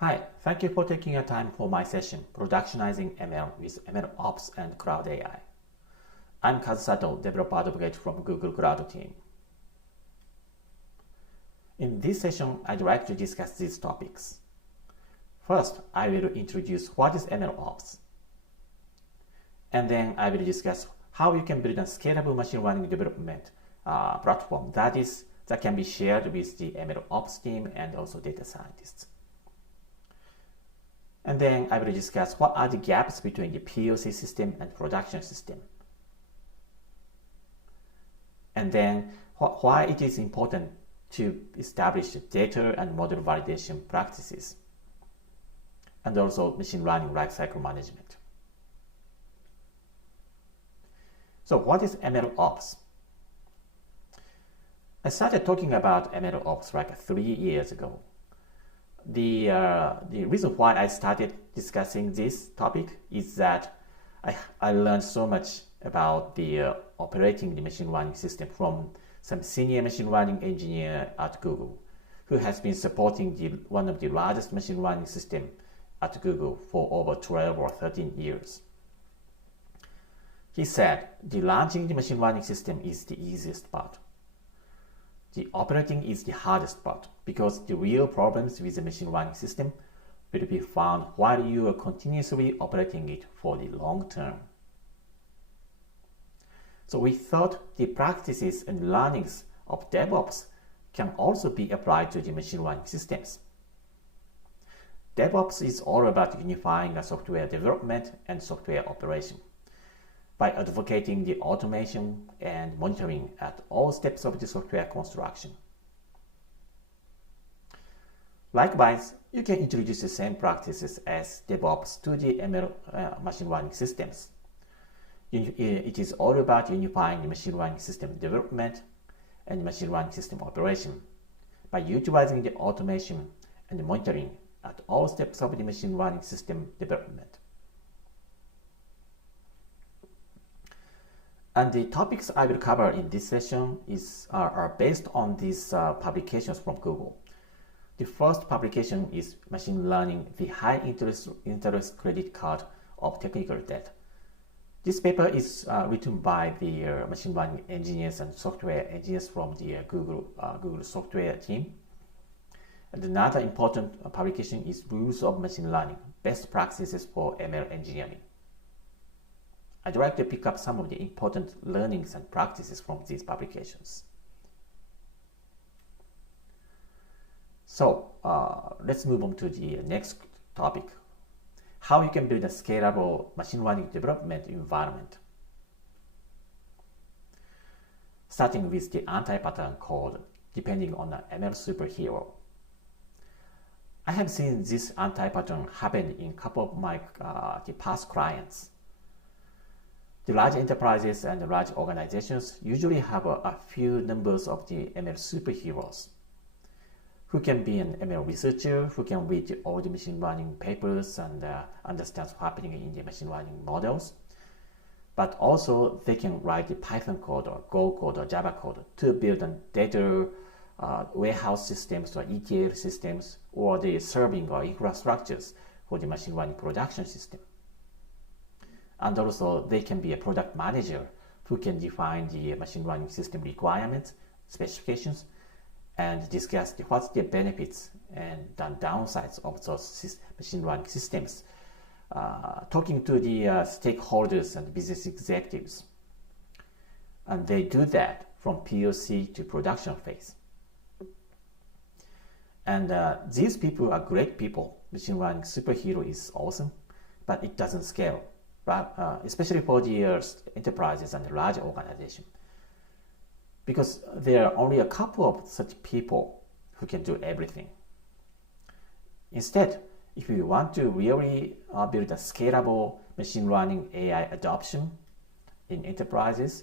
Hi, thank you for taking your time for my session, Productionizing ML with ML Ops and Cloud AI. I'm Kaz Sato, Developer Advocate from Google Cloud team. In this session, I'd like to discuss these topics. First, I will introduce what is ML Ops. And then I will discuss how you can build a scalable machine learning development platform that can be shared with the ML Ops team and also data scientists. And then I will discuss what are the gaps between the POC system and production system. And then why it is important to establish data and model validation practices, and also machine learning lifecycle management. So what is ML Ops? I started talking about ML Ops like 3 years ago. The reason why I started discussing this topic is that I learned so much about the operating the machine learning system from some senior machine learning engineer at Google, who has been supporting one of the largest machine learning system at Google for over 12 or 13 years. He said, the launching the machine learning system is the easiest part. The operating is the hardest part because the real problems with the machine learning system will be found while you are continuously operating it for the long term. So we thought the practices and learnings of DevOps can also be applied to the machine learning systems. DevOps is all about unifying a software development and software operation by advocating the automation and monitoring at all steps of the software construction. Likewise, you can introduce the same practices as DevOps to the ML machine learning systems. It is all about unifying the machine learning system development and machine learning system operation by utilizing the automation and monitoring at all steps of the machine learning system development. And the topics I will cover in this session are based on these publications from Google. The first publication is Machine Learning, the High Interest Credit Card of Technical Debt. This paper is written by the machine learning engineers and software engineers from the Google software team. And another important publication is Rules of Machine Learning, Best Practices for ML Engineering. I'd like to pick up some of the important learnings and practices from these publications. So let's move on to the next topic, how you can build a scalable machine learning development environment. Starting with the anti-pattern called depending on an ML superhero. I have seen this anti-pattern happen in a couple of my the past clients. The large enterprises and the large organizations usually have a few numbers of the ML superheroes who can be an ML researcher, who can read all the machine learning papers and understand what's happening in the machine learning models. But also they can write the Python code or Go code or Java code to build data warehouse systems or ETL systems or the serving or infrastructures for the machine learning production system. And also they can be a product manager who can define the machine learning system requirements, specifications, and discuss what's the benefits and the downsides of those machine learning systems, talking to the stakeholders and business executives. And they do that from POC to production phase. And these people are great people. Machine learning superhero is awesome, but it doesn't scale. Especially for the enterprises and the large organizations, because there are only a couple of such people who can do everything. Instead, if you want to really build a scalable machine learning AI adoption in enterprises,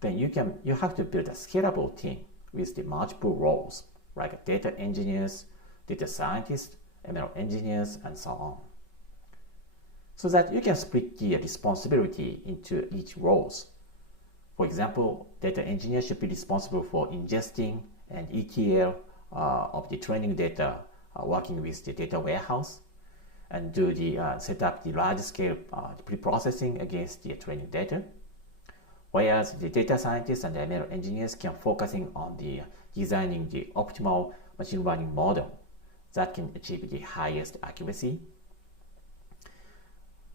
then you have to build a scalable team with the multiple roles, like data engineers, data scientists, ML engineers, and so on, so that you can split the responsibility into each roles. For example, data engineers should be responsible for ingesting and ETL of the training data working with the data warehouse and do the set up the large-scale pre-processing against the training data, whereas the data scientists and ML engineers can focusing on the designing the optimal machine learning model that can achieve the highest accuracy.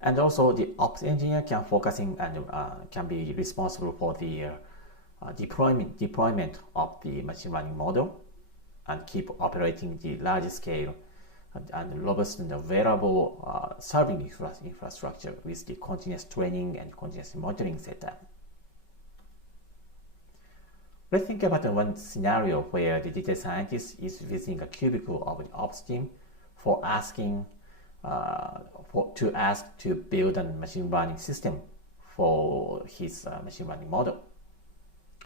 And also the ops engineer can focusing and can be responsible for the deployment of the machine learning model and keep operating the large scale and robust and available serving infrastructure with the continuous training and continuous monitoring setup. Let's think about one scenario where the data scientist is visiting a cubicle of the ops team for asking to build a machine learning system for his machine learning model.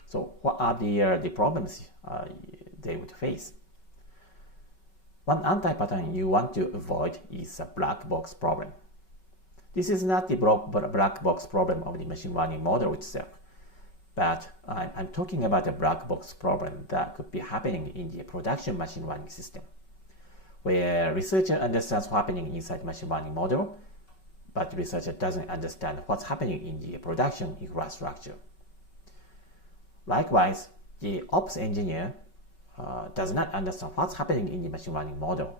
So what are the problems they would face? One anti-pattern you want to avoid is a black box problem. This is not the black box problem of the machine learning model itself, but I'm talking about a black box problem that could be happening in the production machine learning system, where researcher understands what's happening inside machine learning model, but researcher doesn't understand what's happening in the production infrastructure. Likewise, the ops engineer does not understand what's happening in the machine learning model,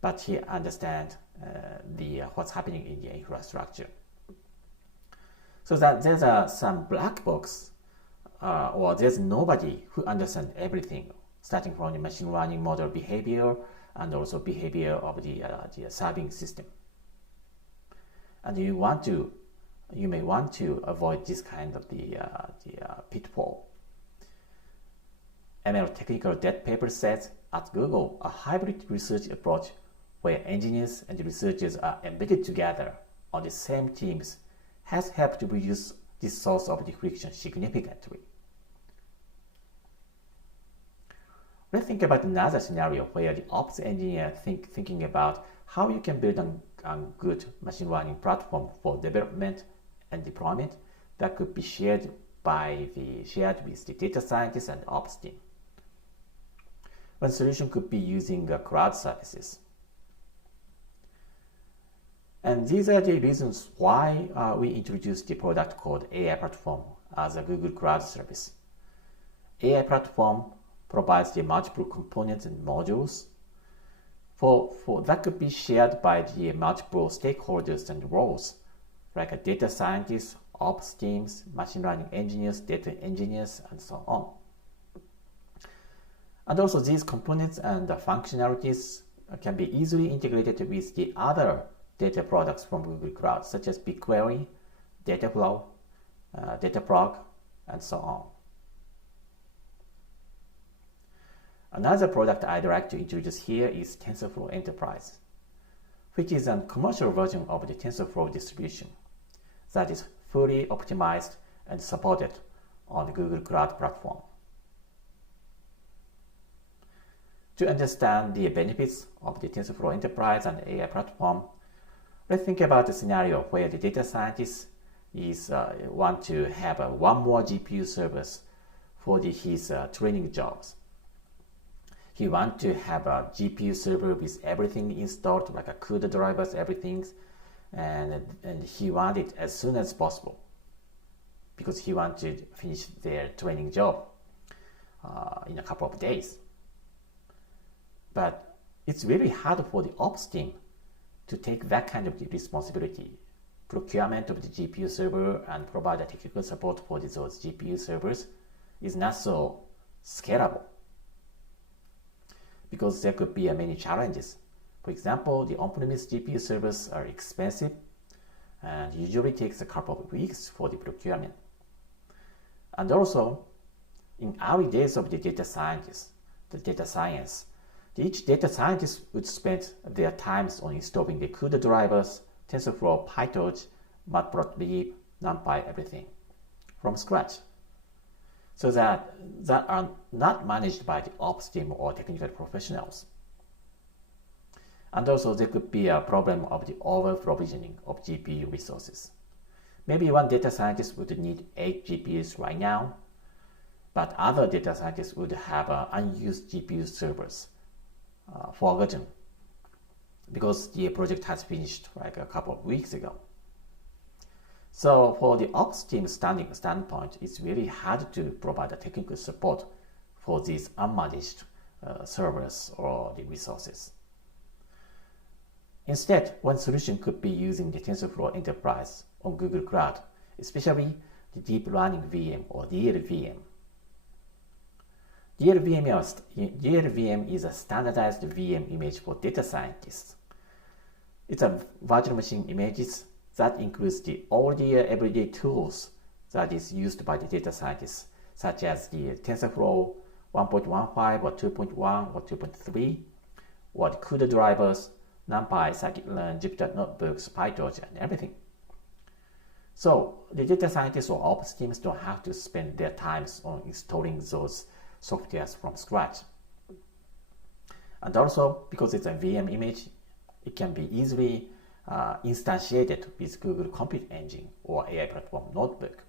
but he understands what's happening in the infrastructure. So that there's some black box, or there's nobody who understands everything, starting from the machine learning model behavior and also behavior of the serving system. And you may want to avoid this kind of the pitfall. ML Technical Debt Paper says at Google, a hybrid research approach where engineers and researchers are embedded together on the same teams has helped to reduce the source of the friction significantly. Let's think about another scenario where the ops engineer thinking about how you can build a good machine learning platform for development and deployment that could be shared with the data scientists and ops team. One solution could be using cloud services. And these are the reasons why we introduced the product called AI Platform as a Google Cloud service. AI Platform provides the multiple components and modules for that could be shared by the multiple stakeholders and roles, like a data scientists, ops teams, machine learning engineers, data engineers, and so on. And also these components and functionalities can be easily integrated with the other data products from Google Cloud, such as BigQuery, Dataflow, Dataprog, and so on. Another product I'd like to introduce here is TensorFlow Enterprise, which is a commercial version of the TensorFlow distribution that is fully optimized and supported on the Google Cloud platform. To understand the benefits of the TensorFlow Enterprise and AI platform, let's think about a scenario where the data scientist want to have one more GPU servers for his training jobs. He wants to have a GPU server with everything installed, like a CUDA drivers, everything, and he wants it as soon as possible because he wants to finish their training job in a couple of days. But it's really hard for the ops team to take that kind of responsibility. Procurement of the GPU server and provide a technical support for those GPU servers is not so scalable because there could be many challenges. For example, the on-premise GPU servers are expensive and usually takes a couple of weeks for the procurement. And also, in early days of the data science, each data scientist would spend their times on installing the CUDA drivers, TensorFlow, PyTorch, Matplotlib, NumPy, everything from scratch. So that are not managed by the ops team or technical professionals. And also there could be a problem of the over-provisioning of GPU resources. Maybe one data scientist would need 8 GPUs right now, but other data scientists would have unused GPU servers forgotten because the project has finished like a couple of weeks ago. So for the ops team standpoint, it's really hard to provide a technical support for these unmanaged servers or the resources. Instead, one solution could be using the TensorFlow Enterprise on Google Cloud, especially the Deep Learning VM or DLVM. DLVM is a standardized VM image for data scientists. It's a virtual machine images that includes all the everyday tools that is used by the data scientists, such as the TensorFlow 1.15 or 2.1 or 2.3, or the CUDA drivers, NumPy, scikit-learn, Jupyter Notebooks, PyTorch, and everything. So the data scientists or ops teams don't have to spend their time on installing those softwares from scratch. And also, because it's a VM image, it can be easily instantiated with Google Compute Engine or AI Platform Notebook.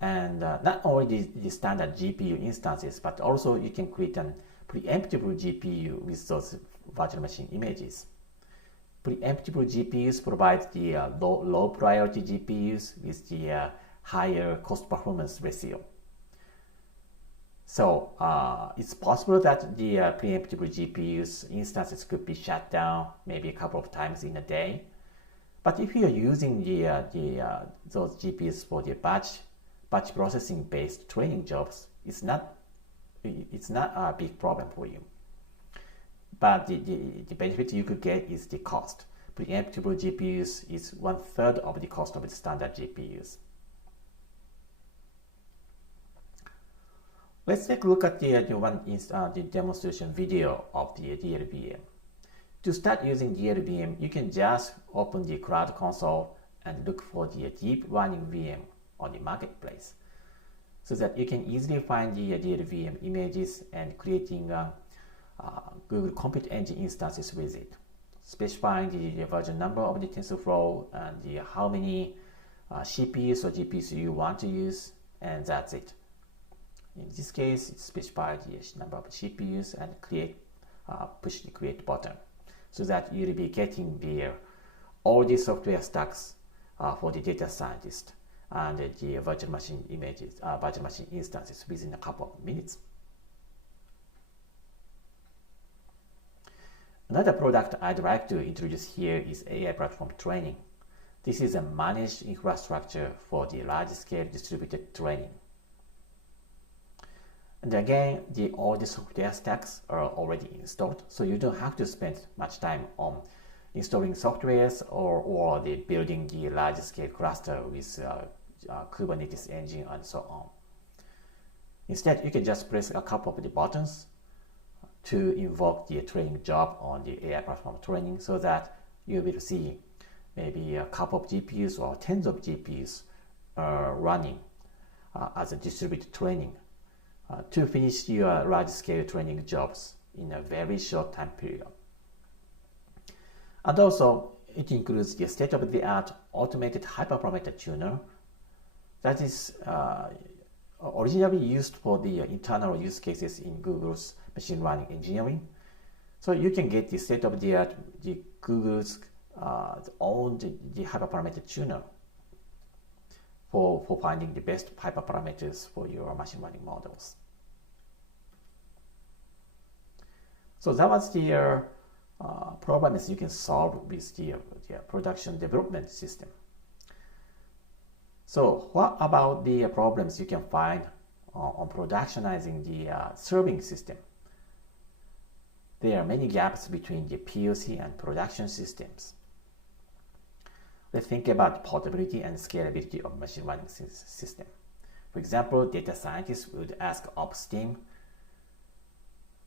And not only the standard GPU instances, but also you can create an preemptible GPU with those virtual machine images. Preemptible GPUs provide the low priority GPUs with the higher cost performance ratio. So it's possible that the preemptible GPUs instances could be shut down maybe a couple of times in a day. But if you are using those GPUs for the batch processing based training jobs, it's not a big problem for you. But the benefit you could get is the cost. Preemptible GPUs is 1/3 of the cost of the standard GPUs. Let's take a look at the demonstration video of the DLVM. To start using DLVM, you can just open the Cloud Console and look for the Deep Learning VM on the marketplace, so that you can easily find the DLVM images and creating Google Compute Engine instances with it, specifying the version number of the TensorFlow and how many CPUs or GPUs you want to use, and that's it. In this case, it's specified the number of CPUs and push the create button, so that you'll be getting all the software stacks for the data scientist and the virtual machine images, virtual machine instances within a couple of minutes. Another product I'd like to introduce here is AI Platform Training. This is a managed infrastructure for the large-scale distributed training. And again, all the software stacks are already installed, so you don't have to spend much time on installing softwares or building the large-scale cluster with Kubernetes engine and so on. Instead, you can just press a couple of the buttons to invoke the training job on the AI Platform Training, so that you will see maybe a couple of GPUs or tens of GPUs running as a distributed training to finish your large-scale training jobs in a very short time period. And also, it includes the state-of-the-art automated hyperparameter tuner that is originally used for the internal use cases in Google's machine learning engineering. So you can get the state-of-the-art, Google's own the hyperparameter tuner for finding the best hyperparameters for your machine learning models. So that was the problems you can solve with the production development system. So what about the problems you can find on productionizing the serving system? There are many gaps between the POC and production systems. Let's think about portability and scalability of machine learning system. For example, data scientists would ask ops team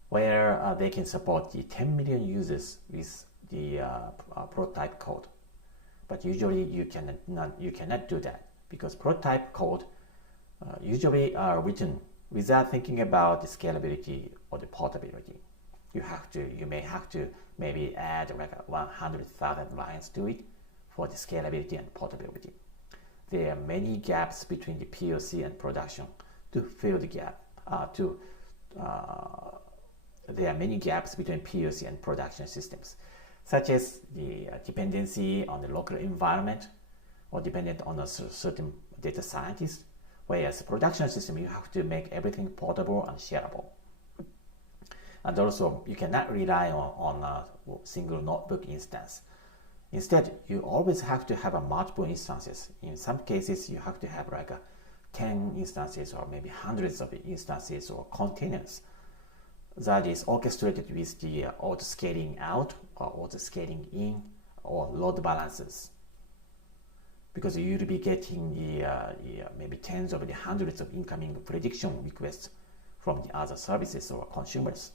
where they can support the 10 million users with the prototype code. But usually you cannot do that, because prototype code usually are written without thinking about the scalability or the portability. You may have to maybe add like 100,000 lines to it for the scalability and portability. There are many gaps between the POC and production to fill the gap, there are many gaps between POC and production systems, such as the dependency on the local environment or dependent on a certain data scientist, whereas production system, you have to make everything portable and shareable. And also, you cannot rely on a single notebook instance. Instead, you always have to have a multiple instances. In some cases, you have to have like 10 instances or maybe hundreds of instances or containers that is orchestrated with the auto-scaling out or auto-scaling in or load balancers. Because you'll be getting maybe tens of the hundreds of incoming prediction requests from the other services or consumers.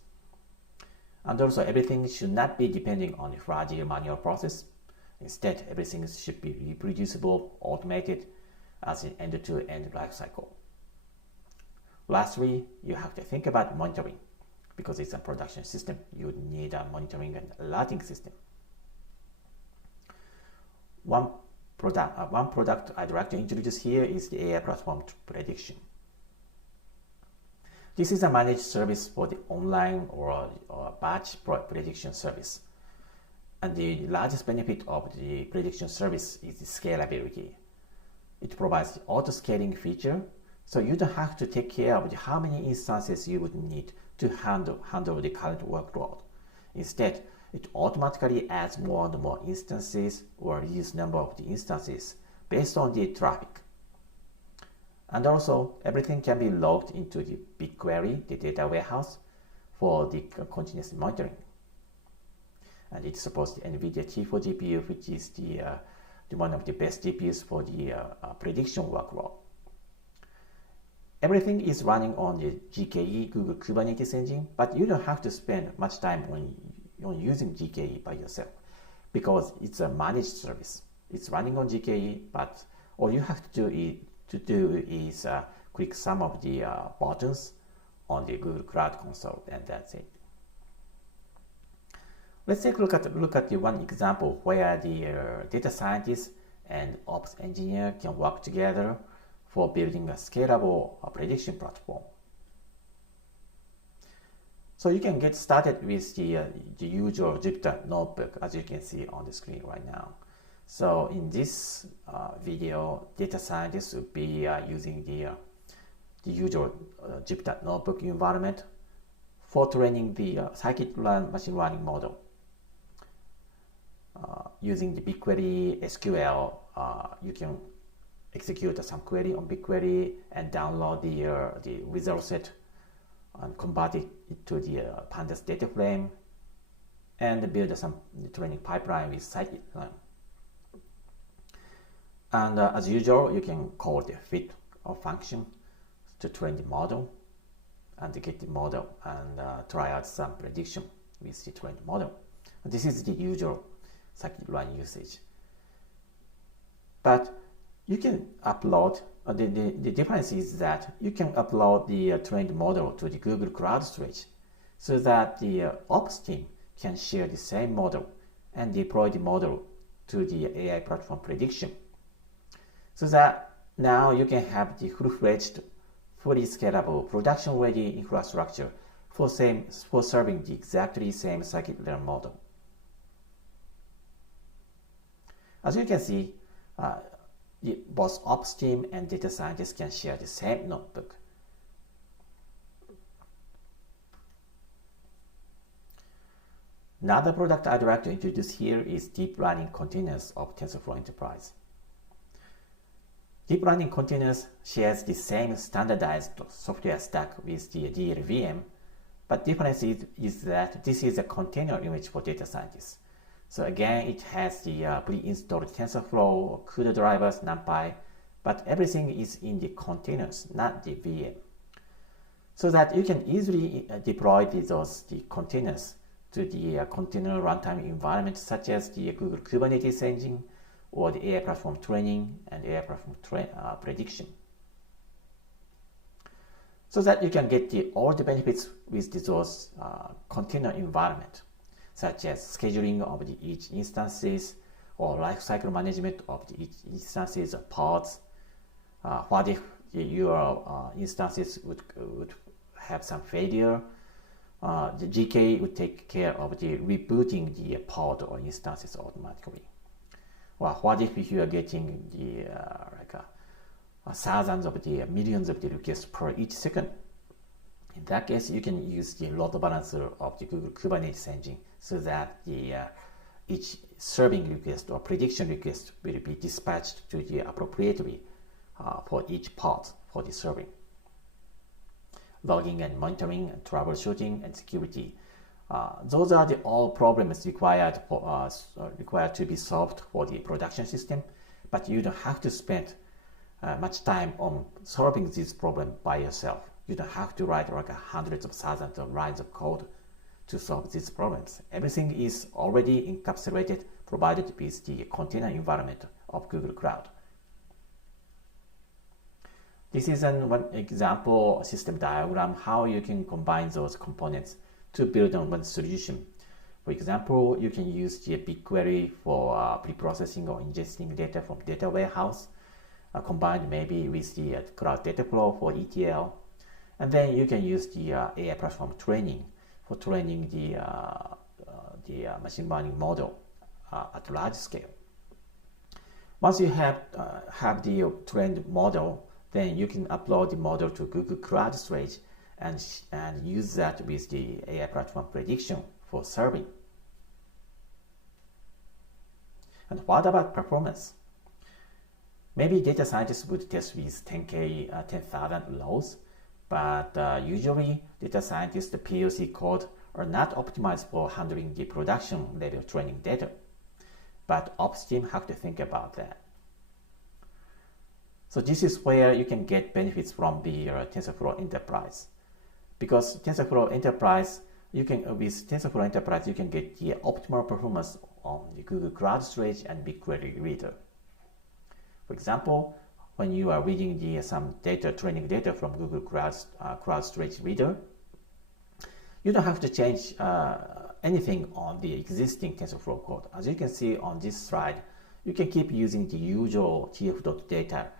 And also, everything should not be depending on a fragile manual process. Instead, everything should be reproducible, automated as an end-to-end lifecycle. Lastly, you have to think about monitoring. Because it's a production system, you need a monitoring and alerting system. One product I'd like to introduce here is the AI platform prediction. This is a managed service for the online or batch prediction service. And the largest benefit of the prediction service is the scalability. It provides the auto-scaling feature, so you don't have to take care of how many instances you would need to handle the current workload. Instead, it automatically adds more and more instances or reduce number of the instances based on the traffic. And also, everything can be logged into the BigQuery, the data warehouse, for the continuous monitoring. And it supports the NVIDIA T4 GPU, which is the one of the best GPUs for the prediction workload. Everything is running on the GKE, Google Kubernetes engine, but you don't have to spend much time on using GKE by yourself because it's a managed service. It's running on GKE, but all you have to do is click some of the buttons on the Google Cloud Console, and that's it. Let's take a look at the one example where the data scientist and ops engineer can work together for building a scalable prediction platform. So you can get started with the usual Jupyter notebook, as you can see on the screen right now. So in this video, data scientists will be using the usual Jupyter notebook environment for training the scikit-learn machine learning model. Using the BigQuery SQL, you can execute some query on BigQuery and download the result set and convert it to the pandas data frame and build some training pipeline with scikit-learn. And as usual, you can call the fit or function to train the model and to get the model and try out some prediction with the trained model. This is the usual scikit-learn usage. But you can upload, the difference is that you can upload the trained model to the Google Cloud Storage so that the ops team can share the same model and deploy the model to the AI platform prediction. So that now you can have the full-fledged, fully scalable, production-ready infrastructure for serving the exactly same scikit-learn model. As you can see, both ops team and data scientists can share the same notebook. Another product I'd like to introduce here is Deep Learning Containers of TensorFlow Enterprise. Deep Learning Containers shares the same standardized software stack with the DLVM, but difference is that this is a container image for data scientists. So again, it has the pre-installed TensorFlow, CUDA drivers, NumPy, but everything is in the containers, not the VM. So that you can easily deploy the containers to the container runtime environment, such as the Google Kubernetes engine or the AI platform training and AI platform prediction. So that you can get all the benefits with those container environment, such as scheduling of each instances or lifecycle management of each instances or pods. What if your instances would have some failure? the GK would take care of the rebooting the pod or instances automatically. Well, what if you are getting the thousands of the millions of the requests per each second? In that case, you can use the load balancer of the Google Kubernetes engine so that the each serving request or prediction request will be dispatched to the appropriately for each pod for the serving. Logging and monitoring and troubleshooting and security. Those are all problems required to be solved for the production system, but you don't have to spend much time on solving this problem by yourself. You don't have to write hundreds of thousands of lines of code to solve these problems. Everything is already encapsulated, provided with the container environment of Google Cloud. This is one example system diagram how you can combine those components to build on one solution. For example, you can use the BigQuery for pre-processing or ingesting data from data warehouse, combined maybe with the Cloud Data Flow for ETL. And then you can use the AI platform training for training the machine learning model at large scale. Once you have the trained model, then you can upload the model to Google Cloud Storage and use that with the AI platform prediction for serving. And what about performance? Maybe data scientists would test with 10,000 rows, but usually data scientists' POC code are not optimized for handling the production level training data. But ops team have to think about that. So this is where you can get benefits from the TensorFlow Enterprise. Because TensorFlow Enterprise, with TensorFlow Enterprise, you can get the optimal performance on the Google Cloud Storage and BigQuery Reader. For example, when you are reading some training data from Google Cloud Storage Reader, you don't have to change anything on the existing TensorFlow code. As you can see on this slide, you can keep using the usual TF.data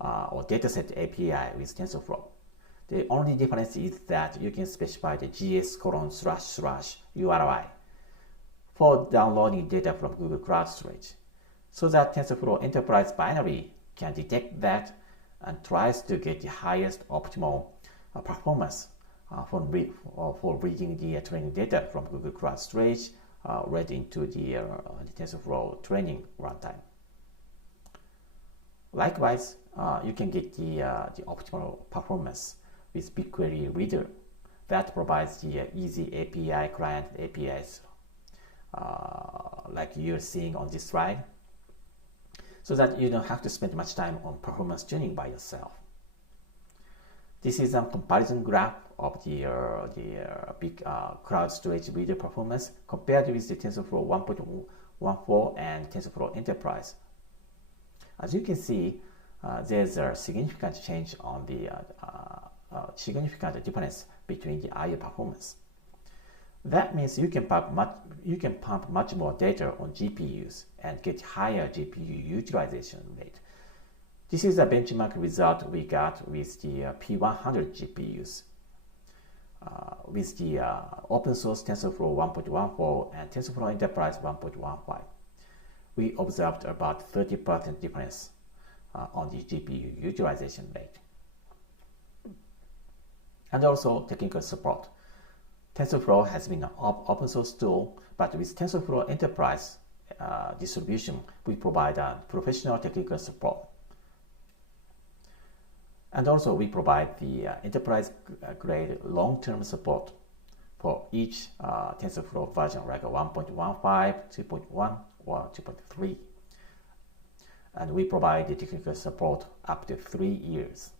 or dataset API with TensorFlow. The only difference is that you can specify the gs://URI for downloading data from Google Cloud Storage, so that TensorFlow Enterprise binary can detect that and tries to get the highest optimal performance for reading the training data from Google Cloud Storage read into the TensorFlow training runtime. Likewise, you can get the optimal performance with BigQuery Reader that provides the easy API client APIs like you're seeing on this slide, so that you don't have to spend much time on performance tuning by yourself. This is a comparison graph of the big Cloud Storage Reader performance compared with the TensorFlow 1.14 and TensorFlow Enterprise. As you can see, there's a significant change on the significant difference between the I/O performance. That means you can pump much more data on GPUs and get higher GPU utilization rate. This is a benchmark result we got with the P100 GPUs. With the open source TensorFlow 1.14 and TensorFlow Enterprise 1.15. We observed about 30% difference on the GPU utilization rate. And also technical support. TensorFlow has been an open source tool, but with TensorFlow Enterprise distribution, we provide professional technical support. And also we provide the enterprise grade long-term support for each TensorFlow version, like 1.15, 2.1, or 2.3. And we provide the technical support up to 3 years.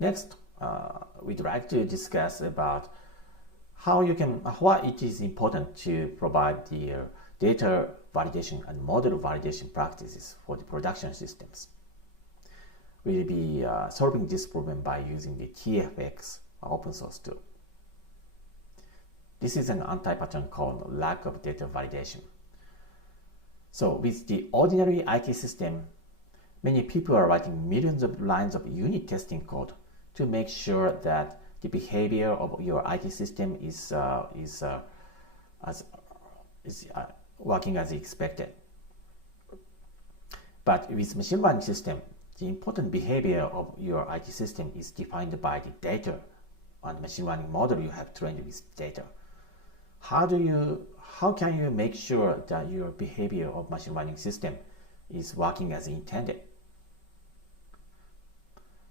Next, we'd like to discuss about why it is important to provide the data validation and model validation practices for the production systems. We'll be solving this problem by using the TFX open source tool. This is an anti-pattern called lack of data validation. So with the ordinary IT system, many people are writing millions of lines of unit testing code to make sure that the behavior of your IT system is working as expected. But with machine learning system, the important behavior of your IT system is defined by the data and machine learning model you have trained with data. How can you make sure that your behavior of machine learning system is working as intended?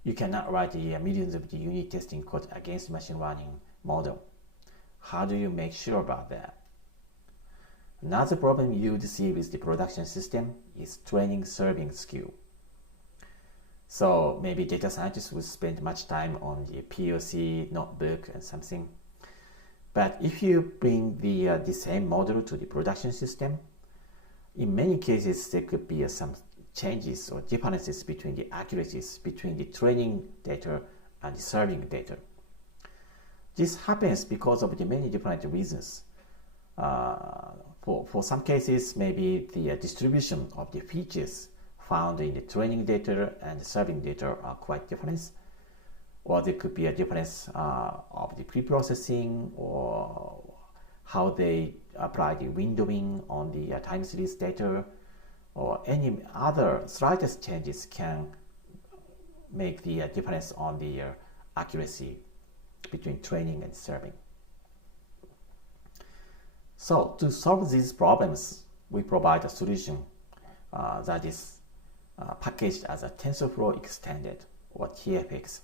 You cannot write millions of the unit testing code against machine learning model. How do you make sure about that? Another problem you would see with the production system is training serving skew. So maybe data scientists would spend much time on the POC notebook and something. But if you bring the same model to the production system, in many cases there could be some changes or differences between the accuracies between the training data and the serving data. This happens because of the many different reasons. For some cases, maybe the distribution of the features found in the training data and the serving data are quite different. Or there could be a difference of the pre-processing or how they apply the windowing on the time series data, or any other slightest changes can make the difference on the accuracy between training and serving. So to solve these problems, we provide a solution that is packaged as a TensorFlow Extended, or TFX.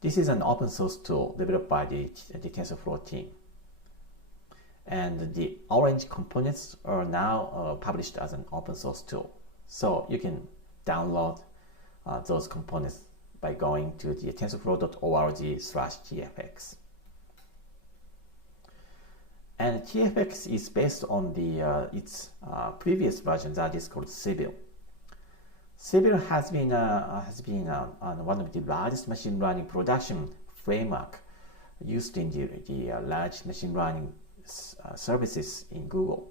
This is an open source tool developed by the TensorFlow team. And the orange components are now published as an open source tool. So you can download those components by going to the tensorflow.org/TFX. And TFX is based on its previous version that is called Sybil. Sybil has been one of the largest machine learning production framework used in the large machine learning services in Google.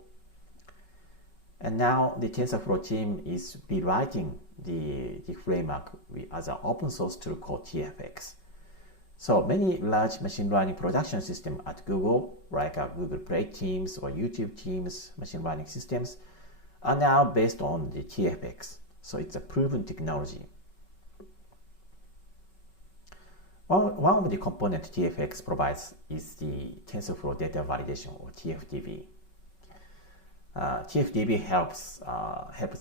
And now the TensorFlow team is rewriting the framework as an open source tool called TFX. So many large machine learning production systems at Google, like Google Play teams or YouTube teams, machine learning systems, are now based on the TFX. So it's a proven technology. One of the components TFX provides is the TensorFlow Data Validation, or TFDV. TFDV helps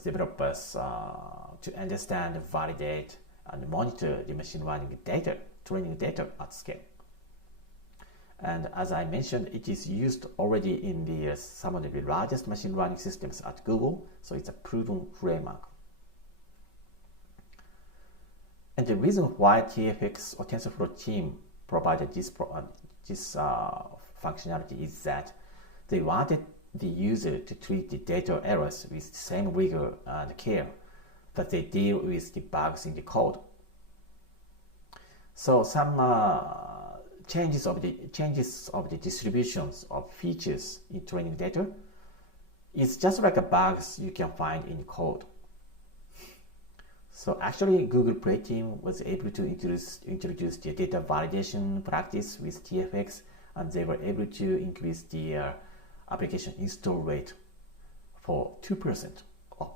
developers to understand, validate, and monitor the machine learning data, training data at scale. And as I mentioned, it is used already in some of the largest machine learning systems at Google, so it's a proven framework. And the reason why TFX or TensorFlow team provided this functionality is that they wanted the user to treat the data errors with the same rigor and care that they deal with the bugs in the code. So some changes of the distributions of features in training data is just like bugs you can find in code. So actually, Google Play team was able to introduce the data validation practice with TFX, and they were able to increase the application install rate for 2% of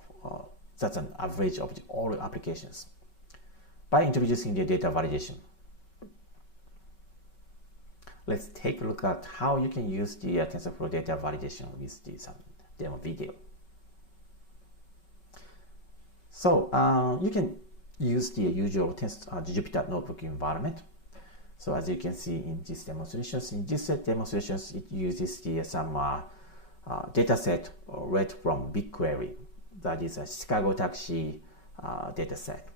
that's an average of all applications by introducing the data validation. Let's take a look at how you can use the TensorFlow data validation with this demo video. So you can use the usual Jupyter Notebook environment. So as you can see in these demonstrations, it uses some data set read from BigQuery. That is a Chicago taxi data set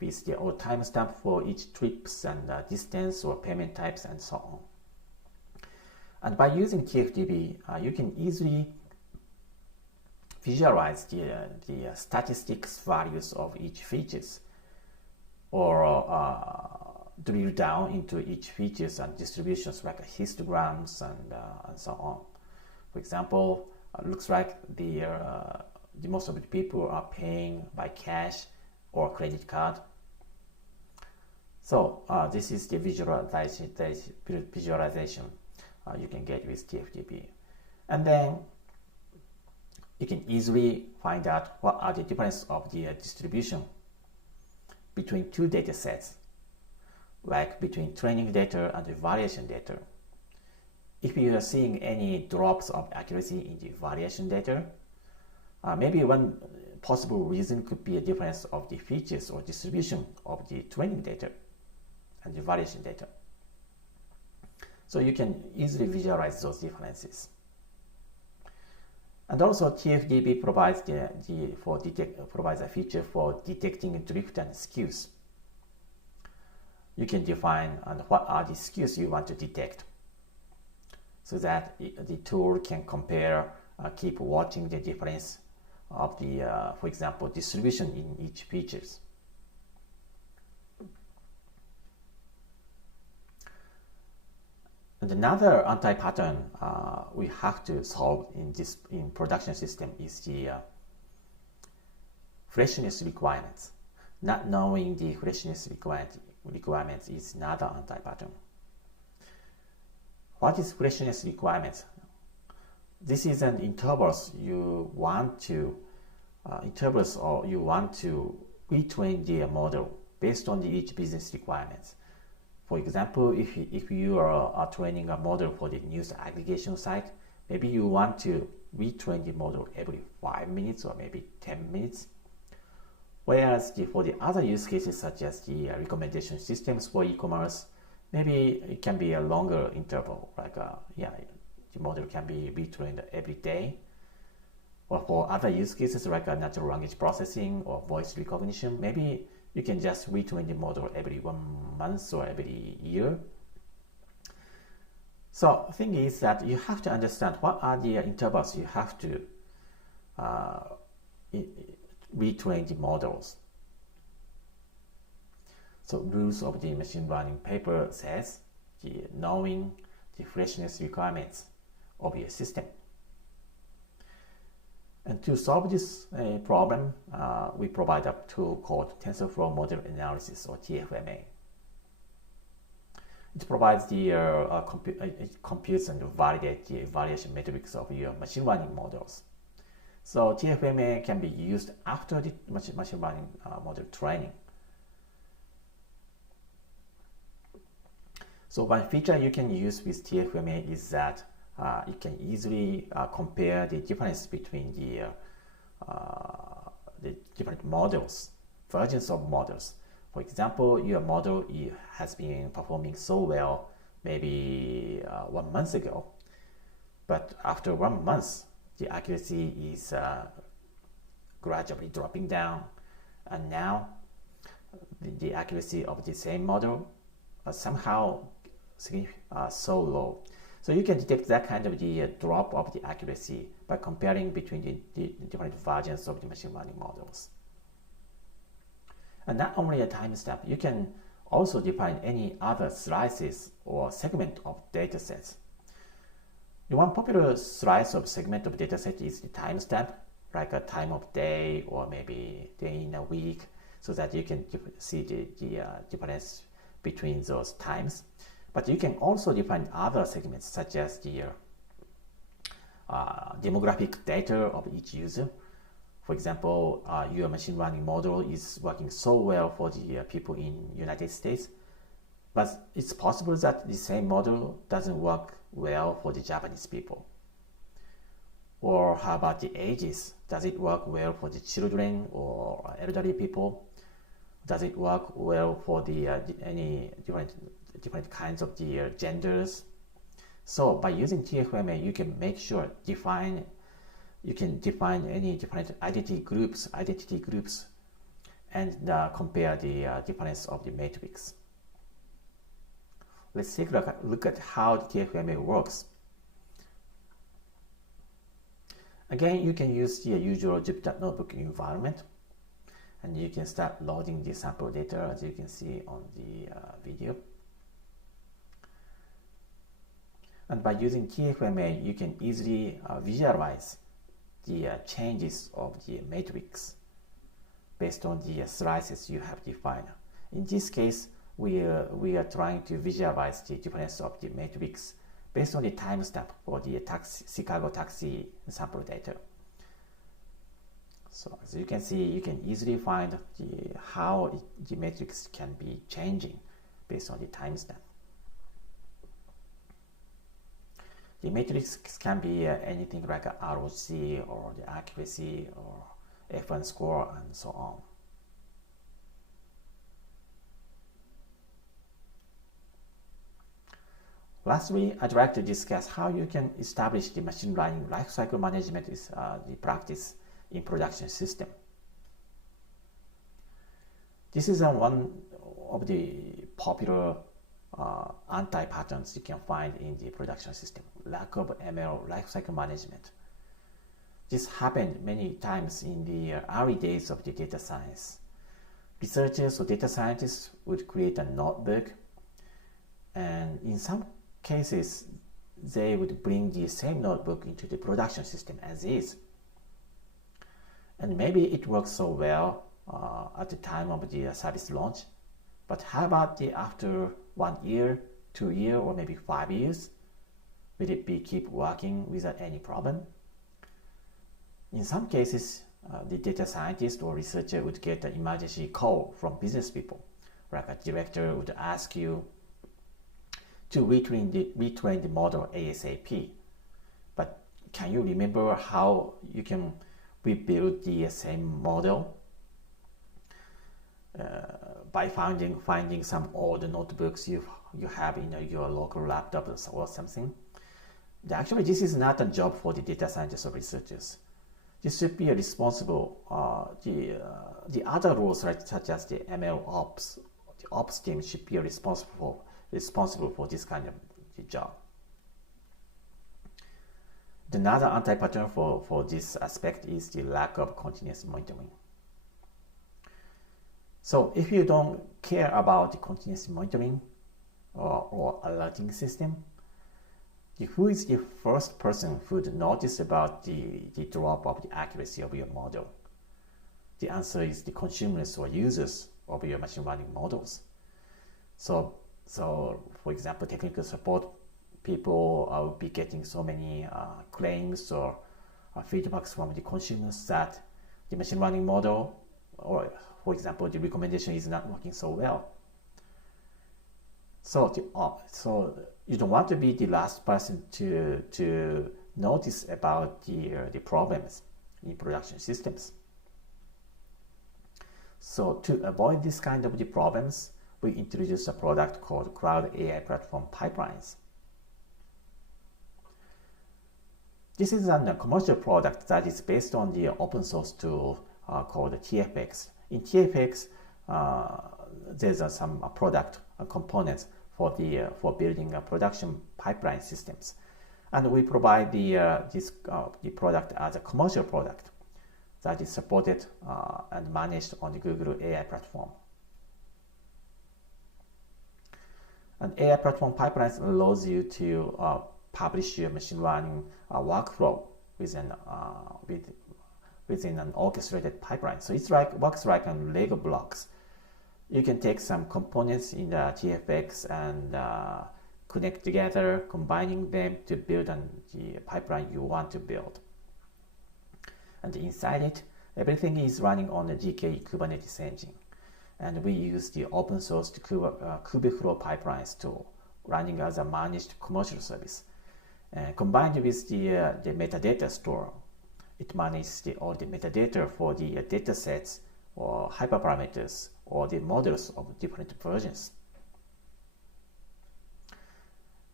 with the old timestamp for each trips and distance or payment types and so on. And by using TFDV, you can easily visualize the statistics values of each features, or drill down into each features and distributions like histograms and so on. For example, it looks like the most of the people are paying by cash or credit card. So this is the visualization you can get with TFDV. And then you can easily find out what are the differences of the distribution between two data sets, like between training data and the variation data. If you are seeing any drops of accuracy in the variation data, maybe one possible reason could be a difference of the features or distribution of the training data and the variation data. So you can easily visualize those differences. And also TFDV provides provides a feature for detecting drift and skews. You can define what are the skews you want to detect, so that the tool can compare, keep watching the difference of the, for example, distribution in each features. And another anti-pattern we have to solve in production system is the freshness requirements. Not knowing the freshness requirements is another anti-pattern. What is freshness requirements? This is an intervals you want to retrain the model based on each business requirements. For example, if you are training a model for the news aggregation site, maybe you want to retrain the model every 5 minutes or maybe 10 minutes. Whereas for the other use cases, such as the recommendation systems for e-commerce, maybe it can be a longer interval, like the model can be retrained every day. Or for other use cases like natural language processing or voice recognition, maybe you can just retrain the model every 1 month or every year. So the thing is that you have to understand what are the intervals you have to retrain the models. So rules of the machine learning paper says knowing the freshness requirements of your system. And to solve this problem, we provide a tool called TensorFlow Model Analysis, or TFMA. It provides the it computes and validates the evaluation metrics of your machine learning models. So TFMA can be used after the machine learning model training. So one feature you can use with TFMA is that you can easily compare the difference between the different models, versions of models. For example, your model has been performing so well maybe 1 month ago, but after 1 month, the accuracy is gradually dropping down, and now the accuracy of the same model somehow so low. So you can detect that kind of the drop of the accuracy by comparing between the different versions of the machine learning models. And not only a timestamp, you can also define any other slices or segment of data sets. The one popular slice of segment of data set is the timestamp, like a time of day or maybe day in a week, so that you can see the difference between those times. But you can also define other segments, such as the demographic data of each user. For example, your machine learning model is working so well for the people in United States, but it's possible that the same model doesn't work well for the Japanese people. Or how about the ages? Does it work well for the children or elderly people? Does it work well for the any different kinds of the genders? So by using TFMA, you can make sure you can define any different identity groups, and compare the difference of the matrix. Let's take a look at how the TFMA works. Again, you can use the usual Jupyter Notebook environment, and you can start loading the sample data, as you can see on the video. And by using TFMA, you can easily visualize the changes of the matrix based on the slices you have defined. In this case, we are trying to visualize the difference of the metrics based on the timestamp for the Chicago taxi sample data. So as you can see, you can easily find how the metrics can be changing based on the timestamp. The metrics can be anything like a ROC or the accuracy or F1 score and so on. Lastly, I'd like to discuss how you can establish the machine learning lifecycle management is the practice in production system. This is one of the popular anti-patterns you can find in the production system, lack of ML lifecycle management. This happened many times in the early days of the data science. Researchers or data scientists would create a notebook, and in some cases, they would bring the same notebook into the production system as is. And maybe it works so well at the time of the service launch, but how about after 1 year, 2 years, or maybe 5 years? Will it keep working without any problem? In some cases, the data scientist or researcher would get an emergency call from business people, like a director would ask you to retrain the model ASAP. But can you remember how you can rebuild the same model? By finding some old notebooks you have in your local laptop or something. Actually, this is not a job for the data scientists or researchers. This should be responsible. The other roles, right, such as the ML ops, the ops team should be responsible for this kind of job. Another anti-pattern for this aspect is the lack of continuous monitoring. So if you don't care about the continuous monitoring or alerting system, who is the first person who would notice about the drop of the accuracy of your model? The answer is the consumers or users of your machine learning models. So for example, technical support people will be getting so many claims or feedbacks from the consumers that the machine learning model, or for example, the recommendation is not working so well. So you don't want to be the last person to notice about the problems in production systems. So to avoid this kind of the problems, we introduced a product called Cloud AI Platform Pipelines. This is a commercial product that is based on the open source tool called TFX. In TFX, there's some product components for building production pipeline systems, and we provide the product as a commercial product that is supported and managed on the Google AI platform. And AI platform pipelines allows you to publish your machine learning workflow within an orchestrated pipeline. So it's works like on Lego blocks. You can take some components in the TFX and connect together, combining them to build the pipeline you want to build. And inside it, everything is running on the GKE Kubernetes engine. And we use the open source Kubeflow pipelines tool, running as a managed commercial service. Combined with the metadata store, it manages all the metadata for the data sets or hyperparameters or the models of different versions.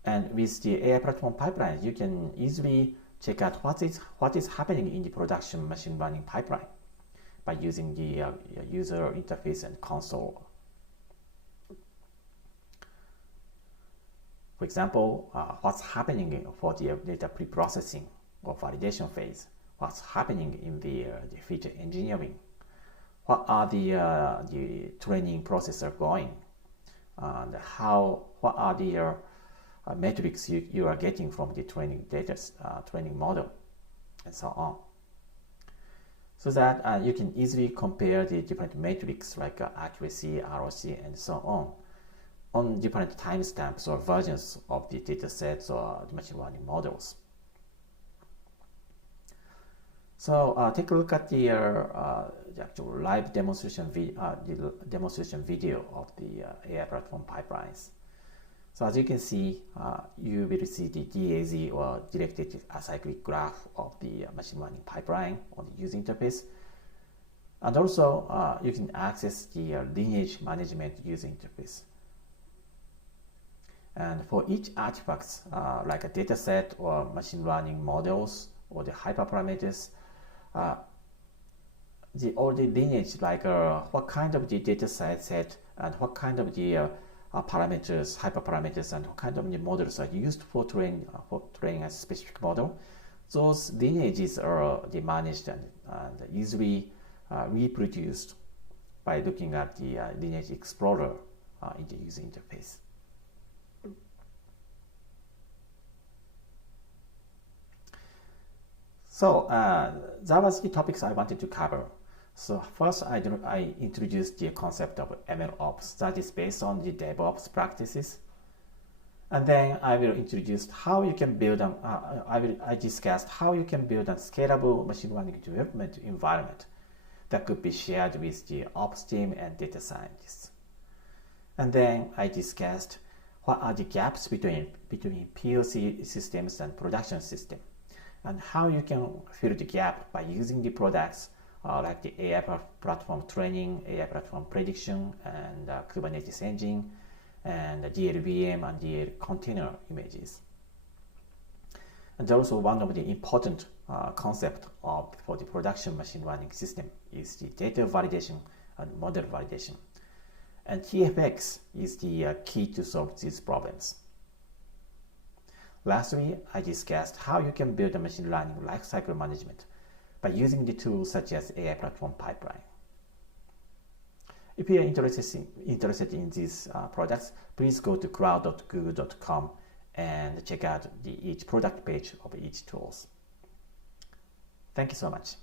And with the AI platform pipeline, you can easily check out what is happening in the production machine learning pipeline by using the user interface and console. For example, what's happening for the data pre-processing or validation phase, what's happening in the feature engineering, what are the training process are going, and what are the metrics you are getting from the training model, and so on. So that you can easily compare the different metrics like accuracy, ROC, and so on. on different timestamps or versions of the datasets or the machine learning models. So take a look at the actual live demonstration video of the AI platform pipelines. So as you can see, you will see the DAZ or directed acyclic graph of the machine learning pipeline on the user interface. And also, you can access the lineage management user interface. And for each artifact, like a dataset or machine learning models or the hyperparameters, all the lineage, like what kind of the data set and what kind of the parameters, hyperparameters, and what kind of the models are used for training a specific model. Those lineages are managed and easily reproduced by looking at the lineage explorer in the user interface. So that was the topics I wanted to cover. So first, I introduced the concept of MLOps that is based on the DevOps practices. And then I will introduce how you can build I discussed how you can build a scalable machine learning development environment that could be shared with the ops team and data scientists. And then I discussed what are the gaps between POC systems and production system, and how you can fill the gap by using the products like the AI platform training, AI platform prediction, and Kubernetes engine, and the DLVM and DL container images. And also one of the important concept for the production machine learning system is the data validation and model validation. And TFX is the key to solve these problems. Lastly, I discussed how you can build a machine learning lifecycle management by using the tools such as AI platform pipeline. If you are interested in these products, please go to cloud.google.com and check out each product page of each tools. Thank you so much.